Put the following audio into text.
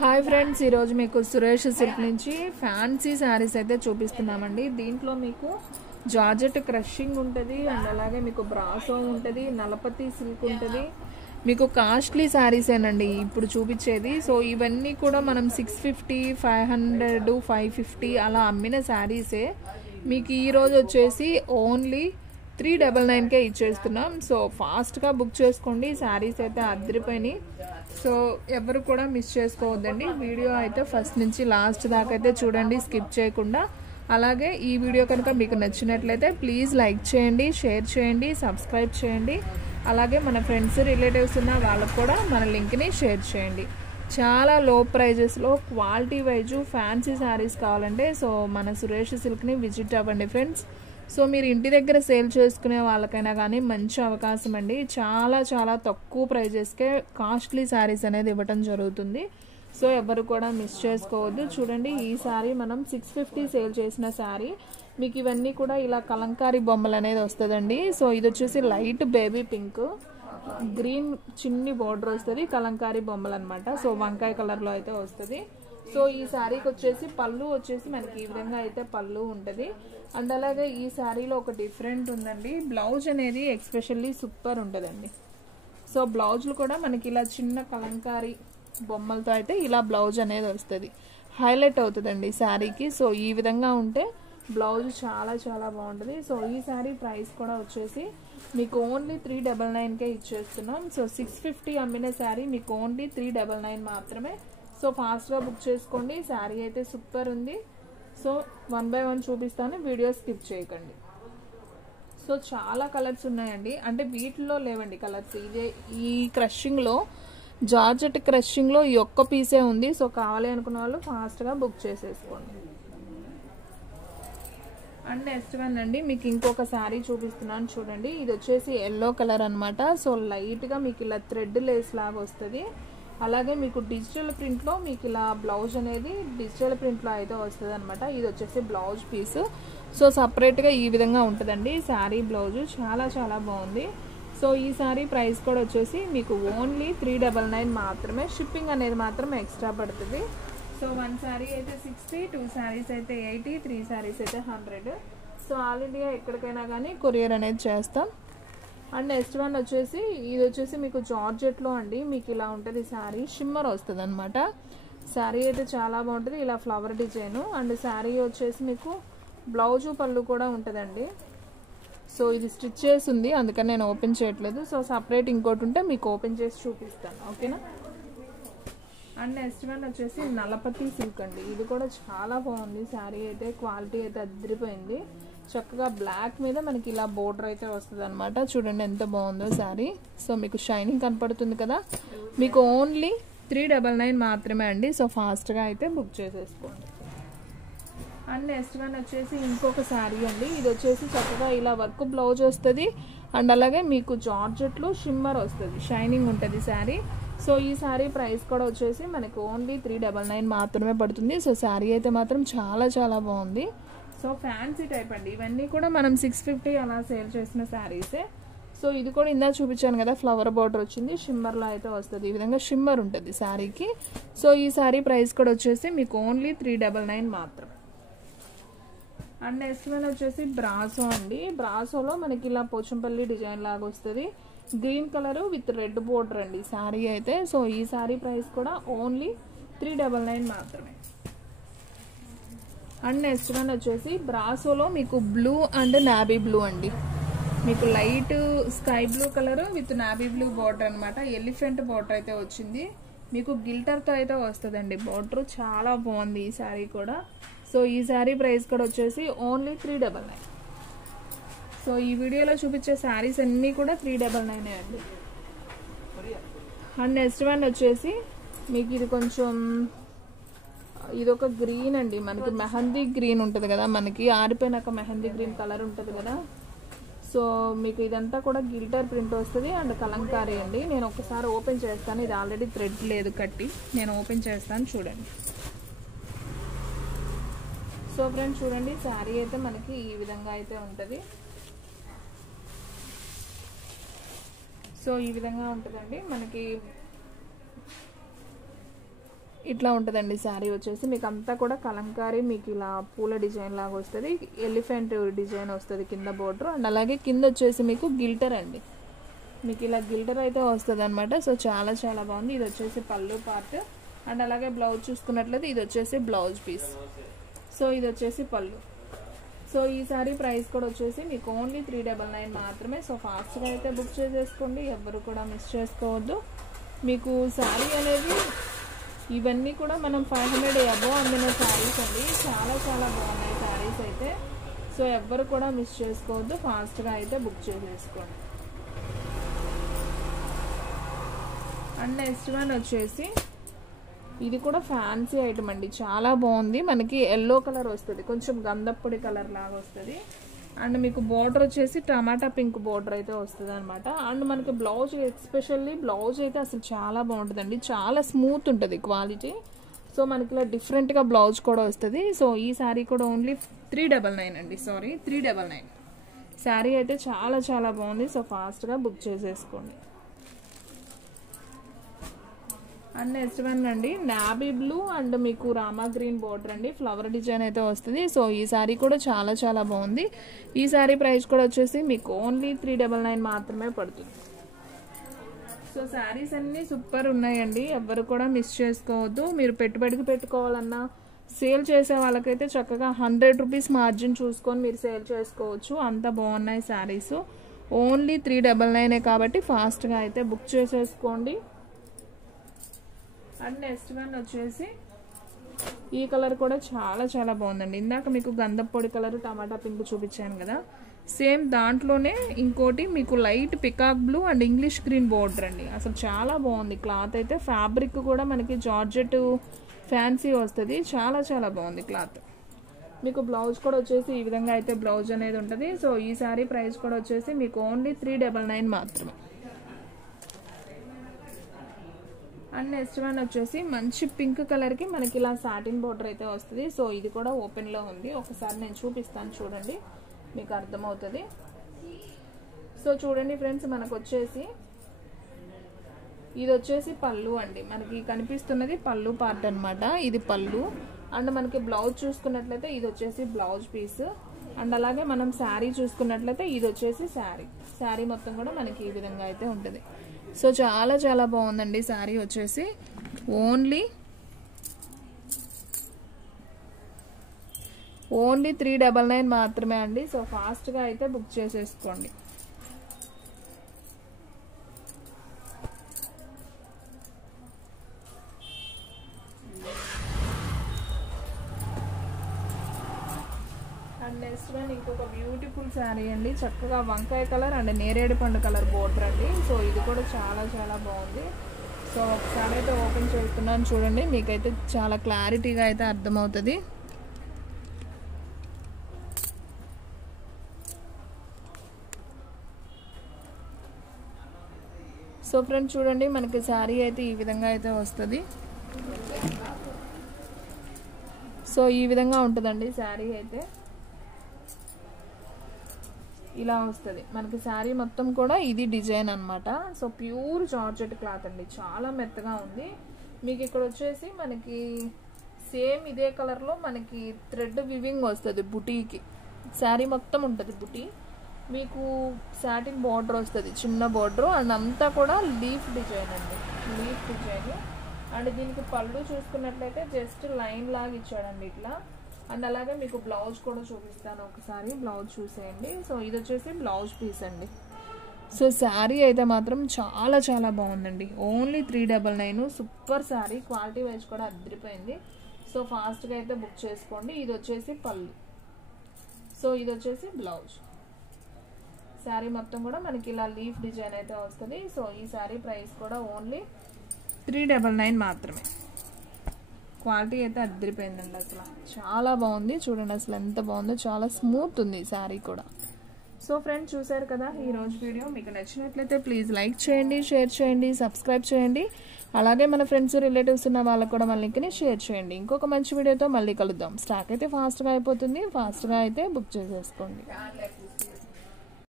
Hi friends, ఈరోజు మీకు Suresh silk నుంచి ఫ్యాన్సీ శారీస్ అయితే చూపిస్తున్నామండి. దీంట్లో మీకు జార్జెట్ క్రషింగ్ ఉంటుంది అండ్ అలాగే మీకు బ్రాసో ఉంటుంది, నలపతి సిల్క్ ఉంటుంది. మీకు కాస్ట్లీ శారీసేనండి ఇప్పుడు చూపించేది. సో ఇవన్నీ కూడా మనం 650, 500, 550 అలా అమ్మిన శారీసే. మీకు ఈరోజు వచ్చేసి ఓన్లీ 399కే ఇచ్చేస్తున్నాం. సో ఫాస్ట్గా బుక్ చేసుకోండి, శారీస్ అయితే అదిరిపోయినాయి. సో ఎవరు కూడా మిస్ చేసుకోవద్దండి. వీడియో అయితే ఫస్ట్ నుంచి లాస్ట్ దాకా అయితే చూడండి, స్కిప్ చేయకుండా. అలాగే ఈ వీడియో కనుక మీకు నచ్చినట్లయితే ప్లీజ్ లైక్ చేయండి, షేర్ చేయండి, సబ్స్క్రైబ్ చేయండి. అలాగే మన ఫ్రెండ్స్, రిలేటివ్స్ ఉన్న వాళ్ళకు కూడా మన లింక్ని షేర్ చేయండి. చాలా లో ప్రైజెస్లో క్వాలిటీ వైజు ఫ్యాన్సీ శారీస్ కావాలంటే సో మన సురేష్ సిల్క్ని విజిట్ అవ్వండి ఫ్రెండ్స్. సో మీరు ఇంటి దగ్గర సేల్ చేసుకునే వాళ్ళకైనా కానీ మంచి అవకాశం అండి. చాలా చాలా తక్కువ ప్రైజెస్కే కాస్ట్లీ శారీస్ అనేది ఇవ్వటం జరుగుతుంది. సో ఎవరు కూడా మిస్ చేసుకోవద్దు. చూడండి, ఈ శారీ మనం 650 సేల్ చేసిన శారీ. మీకు ఇవన్నీ కూడా ఇలా కలంకారీ బొమ్మలు అనేది వస్తుందండి. సో ఇది వచ్చేసి లైట్ బేబీ పింక్, గ్రీన్ చిన్ని బోర్డర్ వస్తుంది, కలంకారీ బొమ్మలు అనమాట. సో వంకాయ కలర్లో అయితే వస్తుంది. సో ఈ శారీకి వచ్చేసి పళ్ళు వచ్చేసి మనకి ఈ విధంగా అయితే పళ్ళు ఉంటుంది. అండ్ అలాగే ఈ శారీలో ఒక డిఫరెంట్ ఉందండి, బ్లౌజ్ అనేది ఎక్స్పెషల్లీ సూపర్ ఉంటుందండి. సో బ్లౌజులు కూడా మనకి ఇలా చిన్న కలంకారీ బొమ్మలతో అయితే ఇలా బ్లౌజ్ అనేది వస్తుంది, హైలైట్ అవుతుందండి శారీకి. సో ఈ విధంగా ఉంటే బ్లౌజ్ చాలా చాలా బాగుంటుంది. సో ఈ శారీ ప్రైస్ కూడా వచ్చేసి మీకు ఓన్లీ 399కే ఇచ్చేస్తున్నాం. సో 650 అమ్మిన శారీ మీకు ఓన్లీ 399 మాత్రమే. సో ఫాస్ట్గా బుక్ చేసుకోండి, శారీ అయితే సూపర్ ఉంది. సో 1 by 1 చూపిస్తాను, వీడియో స్కిప్ చేయకండి. సో చాలా కలర్స్ ఉన్నాయండి, అంటే వీటిలో లేవండి కలర్స్. ఇదే ఈ క్రషింగ్లో, జార్జెట్ క్రషింగ్లో ఈ ఒక్క పీసే ఉంది. సో కావాలి అనుకున్న వాళ్ళు ఫాస్ట్గా బుక్ చేసేసుకోండి. అండ్ నెక్స్ట్ వన్ అండి, మీకు ఇంకొక శారీ చూపిస్తున్నాను చూడండి. ఇది వచ్చేసి ఎల్లో కలర్ అనమాట. సో లైట్గా మీకు ఇలా థ్రెడ్ లేస్ లాగా వస్తుంది. అలాగే మీకు డిజిటల్ ప్రింట్లో మీకు ఇలా బ్లౌజ్ అనేది డిజిటల్ ప్రింట్లో అయితే వస్తుంది అనమాట. ఇది వచ్చేసి బ్లౌజ్ పీస్. సో సపరేట్గా ఈ విధంగా ఉంటుందండి శారీ బ్లౌజు, చాలా చాలా బాగుంది. సో ఈ శారీ ప్రైస్ కూడా వచ్చేసి మీకు ఓన్లీ 399 మాత్రమే. షిప్పింగ్ అనేది మాత్రం ఎక్స్ట్రా పడుతుంది. సో 1 శారీ అయితే 60, 2 శారీస్ అయితే 80, 3 శారీస్ అయితే 100. సో ఆల్ ఇండియా ఎక్కడికైనా కానీ కొరియర్ అనేది చేస్తాం. అండ్ నెక్స్ట్ వన్ వచ్చేసి ఇది వచ్చేసి మీకు జార్జెట్లో అండి. మీకు ఇలా ఉంటుంది శారీ, షిమ్మర్ వస్తుంది అనమాట. శారీ అయితే చాలా బాగుంటుంది, ఇలా ఫ్లవర్ డిజైన్. అండ్ శారీ వచ్చేసి మీకు బ్లౌజు పళ్ళు కూడా ఉంటుందండి. సో ఇది స్టిచ్ చేసి ఉంది, అందుకని నేను ఓపెన్ చేయట్లేదు. సో సపరేట్ ఇంకోటి ఉంటే మీకు ఓపెన్ చేసి చూపిస్తాను, ఓకేనా. అండ్ నెక్స్ట్ వన్ వచ్చేసి నలపతి సిల్క్ అండి. ఇది కూడా చాలా బాగుంది శారీ అయితే, క్వాలిటీ అయితే అదిరిపోయింది. చక్కగా బ్లాక్ మీద మనకి ఇలా బోర్డర్ అయితే వస్తుంది అనమాట. చూడండి ఎంత బాగుందో శారీ. సో మీకు షైనింగ్ కనపడుతుంది కదా. మీకు ఓన్లీ 399 మాత్రమే అండి. సో ఫాస్ట్గా అయితే బుక్ చేసేసుకోండి. అండ్ నెక్స్ట్ వన్ వచ్చేసి ఇంకొక శారీ అండి. ఇది వచ్చేసి చక్కగా ఇలా వర్క్ బ్లౌజ్ వస్తుంది. అండ్ అలాగే మీకు జార్జెట్లో షిమ్మర్ వస్తుంది, షైనింగ్ ఉంటుంది శారీ. సో ఈ శారీ ప్రైస్ కూడా వచ్చేసి మనకి ఓన్లీ 399 మాత్రమే పడుతుంది. సో శారీ అయితే మాత్రం చాలా చాలా బాగుంది. సో ఫ్యాన్సీ టైప్ అండి. ఇవన్నీ కూడా మనం 650 అలా సేల్ చేసిన శారీసే. సో ఇది కూడా ఇందా చూపించాను కదా, ఫ్లవర్ బోర్డర్ వచ్చింది, షిమ్మర్లో అయితే వస్తుంది. ఈ విధంగా షిమ్మర్ ఉంటుంది శారీకి. సో ఈ శారీ ప్రైస్ కూడా వచ్చేసి మీకు ఓన్లీ 399 మాత్రం. అండ్ నెక్స్ట్ వన్ వచ్చేసి బ్రాసో అండి. బ్రాసోలో మనకి ఇలా పోచంపల్లి డిజైన్ లాగా వస్తుంది, green colour with red border అండి శారీ అయితే. సో ఈ శారీ ప్రైస్ కూడా ఓన్లీ 399 మాత్రమే. అండ్ నెక్స్ట్ వన్ వచ్చేసి బ్రాసోలో మీకు బ్లూ అండ్ నావీ బ్లూ అండి. మీకు light sky blue colour with navy blue border అనమాట. ఎలిఫెంట్ బోర్డర్ అయితే వచ్చింది, మీకు గిల్టర్తో అయితే వస్తుందండి బోర్డర్. చాలా బాగుంది ఈ శారీ కూడా. సో ఈ శారీ ప్రైస్ కూడా వచ్చేసి ఓన్లీ 399. సో ఈ వీడియోలో చూపించే శారీస్ అన్నీ కూడా 399 అండి. అండ్ నెక్స్ట్ వన్ వచ్చేసి మీకు ఇది కొంచెం ఇదొక గ్రీన్ అండి. మనకి మెహందీ గ్రీన్ ఉంటుంది కదా, మనకి ఆరిపోయినాక మెహందీ గ్రీన్ కలర్ ఉంటుంది కదా. సో మీకు ఇదంతా కూడా గిల్టర్ ప్రింట్ వస్తుంది అండ్ కలంకారీ అండి. నేను ఒకసారి ఓపెన్ చేస్తాను, ఇది ఆల్రెడీ థ్రెడ్ లేదు కట్టి, నేను ఓపెన్ చేస్తాను చూడండి. సో ఫ్రెండ్స్ చూడండి, శారీ అయితే మనకి ఈ విధంగా అయితే ఉంటుంది. సో ఈ విధంగా ఉంటుందండి మనకి. ఇట్లా ఉంటుందండి శారీ వచ్చేసి. మీకు అంతా కూడా కలంకారీ మీకు ఇలా పూల డిజైన్ లాగా వస్తుంది, ఎలిఫెంట్ డిజైన్ వస్తుంది కింద బోర్డర్. అండ్ అలాగే కింద వచ్చేసి మీకు గిల్టర్ అండి, మీకు ఇలా గిల్టర్ అయితే వస్తుంది అనమాట. సో చాలా చాలా బాగుంది. ఇది వచ్చేసి పళ్ళు పార్ట్. అండ్ అలాగే బ్లౌజ్ చూసుకున్నట్లయితే ఇది వచ్చేసి బ్లౌజ్ పీస్. సో ఇది వచ్చేసి పళ్ళు. సో ఈ సారీ ప్రైస్ కూడా వచ్చేసి మీకు ఓన్లీ 399 మాత్రమే. సో ఫాస్ట్గా అయితే బుక్ చేసేసుకోండి, ఎవ్వరు కూడా మిస్ చేసుకోవద్దు. మీకు శారీ అనేది ఇవన్నీ కూడా మనం 500 అబోవ్ అమ్మిన శారీస్ అండి. చాలా చాలా బాగున్నాయి శారీస్ అయితే. సో ఎవ్వరు కూడా మిస్ చేసుకోవద్దు, ఫాస్ట్గా అయితే బుక్ చేసేసుకోండి. అండ్ నెక్స్ట్ వన్ వచ్చేసి ఇది కూడా ఫ్యాన్సీ ఐటమ్ అండి, చాలా బాగుంది. మనకి ఎల్లో కలర్ వస్తుంది, కొంచెం గంధപ്പൊడి కలర్ లాగా వస్తుంది. అండ్ మీకు బోర్డర్ వచ్చేసి టమాటా పింక్ బోర్డర్ అయితే వస్తుంది అనమాట. అండ్ మనకి బ్లౌజ్ ఎస్పెషల్లీ బ్లౌజ్ అయితే అసలు చాలా బాగుంటుందండి, చాలా స్మూత్ ఉంటుంది క్వాలిటీ. సో మనకి ఇలా డిఫరెంట్గా బ్లౌజ్ కూడా వస్తుంది. సో ఈ శారీ కూడా ఓన్లీ 399 అండి, సారీ 399. శారీ అయితే చాలా చాలా బాగుంది. సో ఫాస్ట్గా బుక్ చేసేసుకోండి. అండ్ నెక్స్ట్ వన్ అండి నాబీ బ్లూ అండ్ మీకు రామా గ్రీన్ బోర్డర్ అండి, ఫ్లవర్ డిజైన్ అయితే వస్తుంది. సో ఈ శారీ కూడా చాలా చాలా బాగుంది. ఈ శారీ ప్రైస్ కూడా వచ్చేసి మీకు ఓన్లీ 399 మాత్రమే పడుతుంది. సో శారీస్ అన్నీ సూపర్ ఉన్నాయండి, ఎవ్వరు కూడా మిస్ చేసుకోవద్దు. మీరు పెట్టుబడికి పెట్టుకోవాలన్నా సేల్ చేసే వాళ్ళకైతే చక్కగా 100 రూపీస్ మార్జిన్ చూసుకొని మీరు సేల్ చేసుకోవచ్చు, అంత బాగున్నాయి శారీస్. ఓన్లీ 399 కాబట్టి ఫాస్ట్గా అయితే బుక్ చేసేసుకోండి. అండ్ నెక్స్ట్ వన్ వచ్చేసి ఈ కలర్ కూడా చాలా చాలా బాగుందండి. ఇందాక మీకు గంధപ്പൊడి కలర్ టమాటా పింక్ చూపించాను కదా, సేమ్ దాంట్లోనే ఇంకోటి మీకు light peacock blue and English green border అండి. అసలు చాలా బాగుంది క్లాత్ అయితే. ఫ్యాబ్రిక్ కూడా మనకి జార్జెట్ ఫ్యాన్సీ వస్తుంది, చాలా చాలా బాగుంది క్లాత్. మీకు బ్లౌజ్ కూడా వచ్చేసి ఈ విధంగా అయితే బ్లౌజ్ అనేది ఉంటుంది. సో ఈ సారీ ప్రైస్ కూడా వచ్చేసి మీకు ఓన్లీ 399 మాత్రమే. అండ్ నెక్స్ట్ వన్ వచ్చేసి మంచి పింక్ కలర్కి మనకి ఇలా సాటిన్ బోర్డర్ అయితే వస్తుంది. సో ఇది కూడా ఓపెన్లో ఉంది, ఒకసారి నేను చూపిస్తాను చూడండి, మీకు అర్థమవుతుంది. సో చూడండి ఫ్రెండ్స్, మనకు వచ్చేసి ఇది వచ్చేసి పళ్ళు అండి, మనకి కనిపిస్తున్నది పళ్ళు పార్ట్ అనమాట. ఇది పళ్ళు. అండ్ మనకి బ్లౌజ్ చూసుకున్నట్లయితే ఇది వచ్చేసి బ్లౌజ్ పీస్. అండ్ అలాగే మనం శారీ చూసుకున్నట్లయితే ఇది వచ్చేసి శారీ మొత్తం కూడా మనకి ఈ విధంగా అయితే ఉంటుంది. సో చాలా చాలా బాగుందండి శారీ వచ్చేసి. ఓన్లీ 399 మాత్రమే అండి. సో ఫాస్ట్గా అయితే బుక్ చేసేసుకోండి. అండ్ నెక్స్ట్ వన్ ఇంకొక బ్యూటిఫుల్ శారీ అండి, చక్కగా వంకాయ కలర్ అండ్ నేరేడు పండు కలర్ బోర్డర్ అండి. సో ఇది కూడా చాలా చాలా బాగుంది. సో ఒకసారి అయితే ఓపెన్ చేస్తున్నాను చూడండి, మీకైతే చాలా క్లారిటీగా అయితే అర్థమవుతుంది. సో ఫ్రెండ్స్ చూడండి, మనకి శారీ అయితే ఈ విధంగా అయితే వస్తుంది. సో ఈ విధంగా ఉంటుందండి శారీ అయితే, ఇలా వస్తుంది మనకి శారీ మొత్తం కూడా. ఇది డిజైన్ అనమాట. సో ప్యూర్ జార్జెట్ క్లాత్ అండి, చాలా మెత్తగా ఉంది. మీకు ఇక్కడ వచ్చేసి మనకి సేమ్ ఇదే కలర్లో మనకి థ్రెడ్ వివింగ్ వస్తుంది బుటీకి. శారీ మొత్తం ఉంటుంది బుటీ. మీకు సాటిన్ బార్డర్ వస్తుంది, చిన్న బార్డర్. అండ్ అంతా కూడా లీఫ్ డిజైన్ అండి, లీఫ్ డిజైన్. అండ్ దీనికి పళ్ళు చూసుకున్నట్లయితే జస్ట్ లైన్ లాగా ఇచ్చాడండి ఇట్లా. అండ్ అలాగే మీకు బ్లౌజ్ కూడా చూపిస్తాను, ఒకసారి బ్లౌజ్ చూసేయండి. సో ఇది వచ్చేసి బ్లౌజ్ పీస్ అండి. సో శారీ అయితే మాత్రం చాలా చాలా బాగుందండి. Only 399. Super sari, quality wise కూడా అదిరిపోయింది. సో ఫాస్ట్గా అయితే బుక్ చేసుకోండి. ఇది వచ్చేసి పళ్ళు. సో ఇది వచ్చేసి బ్లౌజ్. శారీ మొత్తం కూడా మనకి ఇలా లీఫ్ డిజైన్ అయితే వస్తుంది. సో ఈ శారీ ప్రైస్ కూడా ఓన్లీ 399 మాత్రమే. క్వాలిటీ అయితే అదిరిపోయిందండి, అసలు చాలా బాగుంది. చూడండి అసలు ఎంత బాగుందో, చాలా స్మూత్ ఉంది శారీ కూడా. సో ఫ్రెండ్స్ చూసారు కదా ఈరోజు వీడియో. మీకు నచ్చినట్లయితే ప్లీజ్ లైక్ చేయండి, షేర్ చేయండి, సబ్స్క్రైబ్ చేయండి. అలాగే మన ఫ్రెండ్స్ రిలేటివ్స్ ఉన్న వాళ్ళకు కూడా మన లింక్ని షేర్ చేయండి. ఇంకొక మంచి వీడియోతో మళ్ళీ కలుద్దాం. స్టాక్ అయితే ఫాస్ట్గా అయిపోతుంది, ఫాస్ట్గా అయితే బుక్ చేసేసుకోండి.